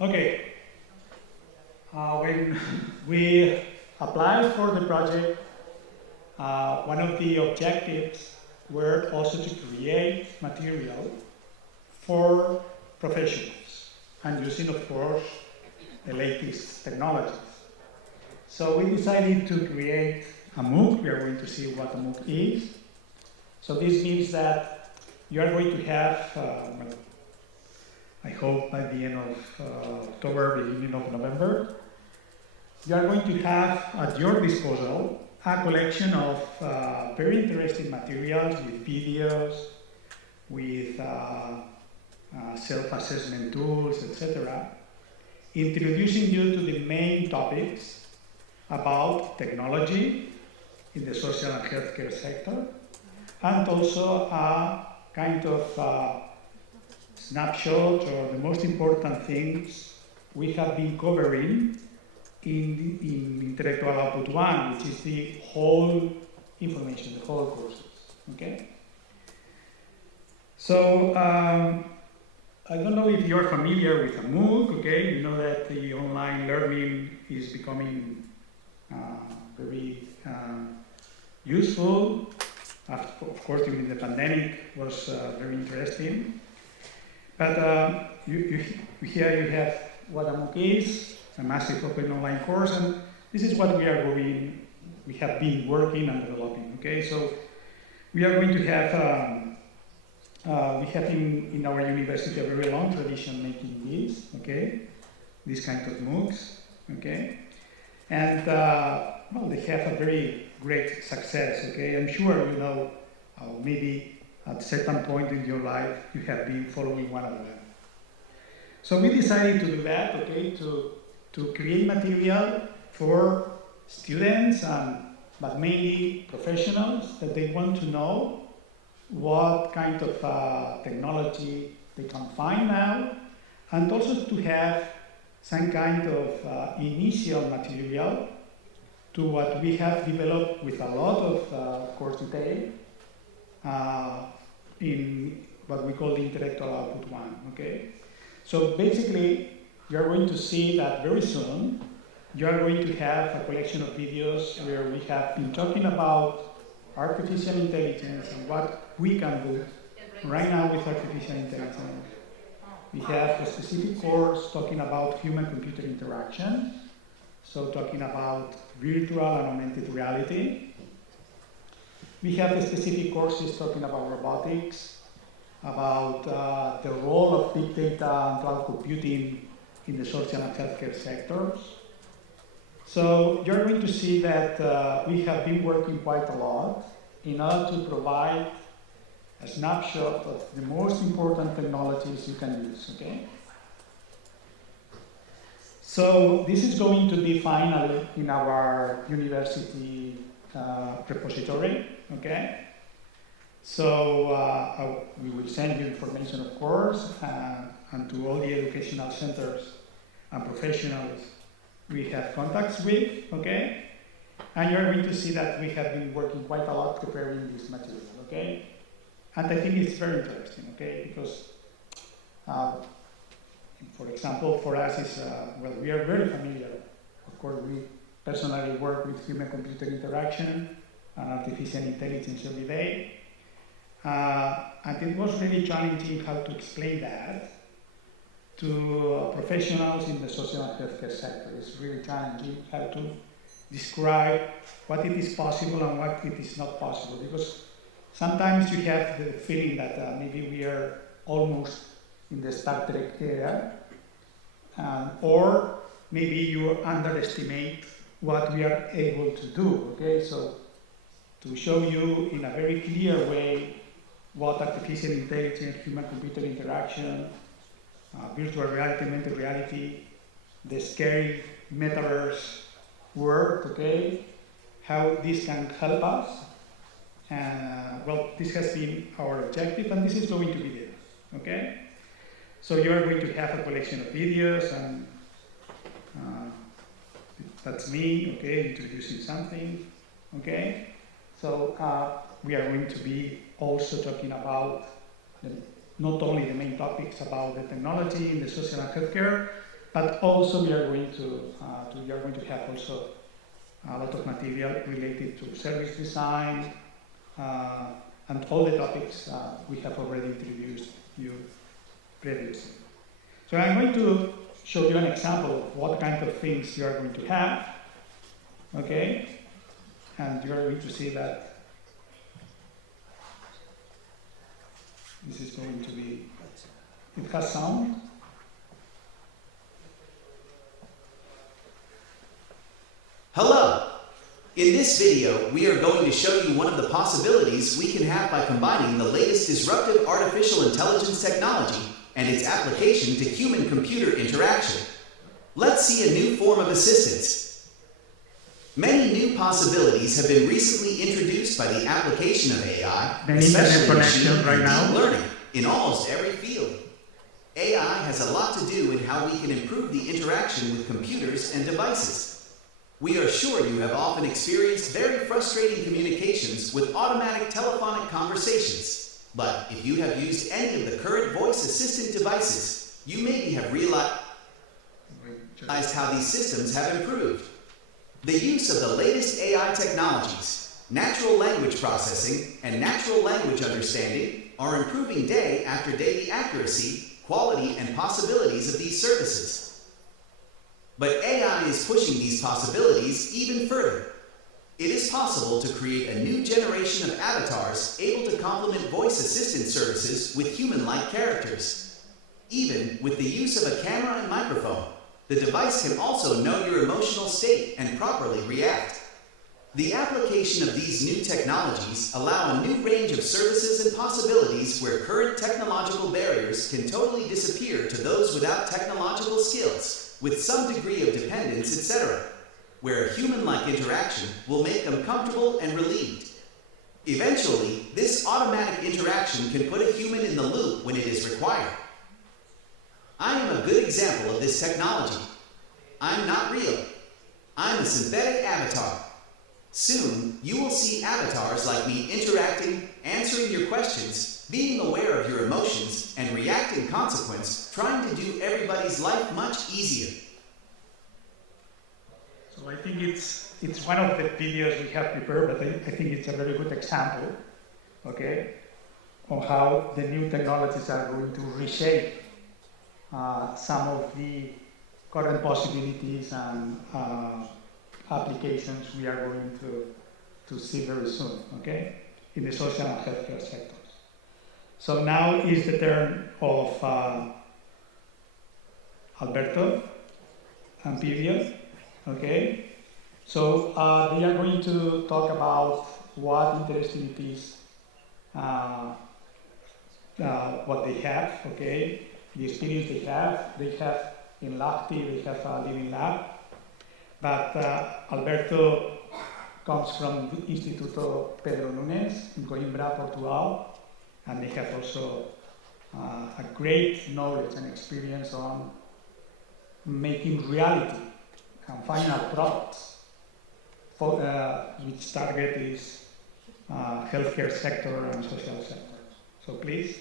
Okay. When we applied for the project, one of the objectives were also to create material for professionals and using, of course, the latest technologies. So we decided to create a MOOC. We are going to see what a MOOC is. So this means that you are going to have, well, I hope by the end of October, beginning of November, you are going to have at your disposal a collection of very interesting materials with videos, with self-assessment tools, etc., introducing you to the main topics about technology in the social and healthcare sector, and also a kind of snapshot or the most important things we have been covering in NICCoLLa IO2, which is the whole information, the whole courses. Okay. So I don't know if you're familiar with a MOOC. Okay, you know that the online learning is becoming very useful. Of course, during the pandemic was very interesting. But here you have what a MOOC is, a massive open online course, and this is what we have been working and developing. Okay, so we are going to have, we have in our university a very long tradition making these, okay, these kind of MOOCs, okay, and well, they have a very great success, okay. I'm sure you know, maybe at a certain point in your life you have been following one of them. So we decided to do that, okay, to create material for students, but mainly professionals, that they want to know what kind of technology they can find now, and also to have some kind of initial material to what we have developed with a lot of course detail in what we call the NICCoLLa IO2, okay? So basically, you're going to see that very soon, you are going to have a collection of videos where we have been talking about artificial intelligence and what we can do right now with artificial intelligence. We have a specific course talking about human-computer interaction, so talking about virtual and augmented reality. We have specific courses talking about robotics, about the role of big data and cloud computing in the social and healthcare sectors. So you're going to see that we have been working quite a lot in order to provide a snapshot of the most important technologies you can use, okay? So this is going to be finally in our university repository, okay? So we will send you information, of course, and to all the educational centers and professionals we have contacts with, okay? And you're going to see that we have been working quite a lot preparing this material, okay? And I think it's very interesting, okay? Because, for example, for us, is well, we are very familiar. Of course, we personally work with human-computer interaction and artificial intelligence every day. And it was really challenging how to explain that to professionals in the social and healthcare sector. It's really challenging how to describe what it is possible and what it is not possible, because sometimes you have the feeling that maybe we are almost in the Star Trek era, or maybe you underestimate what we are able to do, okay? So to show you in a very clear way what artificial intelligence, human-computer interaction, virtual reality, augmented reality, the scary metaverse work, okay? How this can help us. Well, this has been our objective, and this is going to be there, okay? So you are going to have a collection of videos, and that's me, okay, introducing something, okay? So we are going to be also talking about not only the main topics about the technology in the social and healthcare, But also we are going to have also a lot of material related to service design and all the topics we have already introduced you previously. So I'm going to show you an example of what kind of things you are going to have, okay? And you are going to see that this is going to be, it has sound. Hello! In this video, we are going to show you one of the possibilities we can have by combining the latest disruptive artificial intelligence technology and its application to human-computer interaction. Let's see a new form of assistance. Many new possibilities have been recently introduced by the application of AI, especially machine and deep learning, in almost every field. AI has a lot to do in how we can improve the interaction with computers and devices. We are sure you have often experienced very frustrating communications with automatic telephonic conversations. But if you have used any of the current voice assistant devices, you maybe have realized how these systems have improved. The use of the latest AI technologies, natural language processing, and natural language understanding are improving day after day the accuracy, quality, and possibilities of these services. But AI is pushing these possibilities even further. It is possible to create a new generation of avatars able to complement voice assistant services with human-like characters. Even with the use of a camera and microphone, the device can also know your emotional state and properly react. The application of these new technologies allow a new range of services and possibilities where current technological barriers can totally disappear to those without technological skills, with some degree of dependence, etc., where a human-like interaction will make them comfortable and relieved. Eventually, this automatic interaction can put a human in the loop when it is required. I am a good example of this technology. I'm not real. I'm a synthetic avatar. Soon, you will see avatars like me interacting, answering your questions, being aware of your emotions, and react in consequence, trying to do everybody's life much easier. So I think it's one of the videos we have prepared, but I think it's a very good example, okay, on how the new technologies are going to reshape some of the current possibilities and applications we are going to see very soon, okay, in the social and healthcare sectors. So now is the turn of Alberto and Pivio, okay? So they are going to talk about what interesting it is, what they have, okay? The experience they have in LACTI, they have a living lab. But Alberto comes from the Instituto Pedro Nunes in Coimbra, Portugal, and they have also a great knowledge and experience on making reality and final products, which target is healthcare sector and social sector. So please.